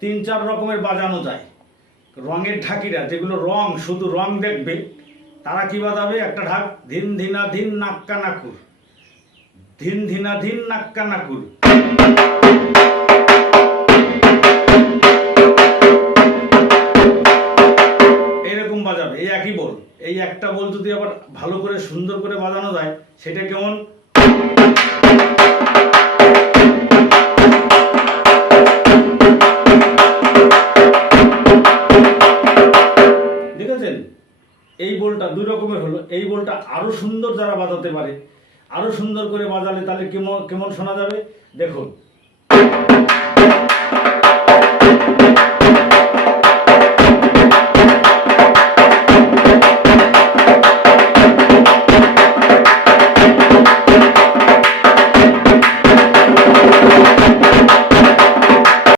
3-4 রকমের বাজানো যায়। রঙের ঢাকিরা, যেগুলো রং শুধু রং দেখবে, তারা কি বাজাবে? একটা ঢাক ধিন ধিনা ধিন নাক্কা নাকুর, ধিন ধিনা ধিন নাক্কা নাকুর। এইরকম বাজাবে, এই একই বল। এই একটা বল যদি আবার ভালো করে সুন্দর করে বাজানো যায়, সেটা কেমন? দেখেছেন? এই বলটা 2 রকমের হলো। এই বলটা আরো সুন্দর যারা বাজাতে পারে, আরো সুন্দর করে বাজালে তাহলে কেমন কেমন শোনা যাবে দেখুন।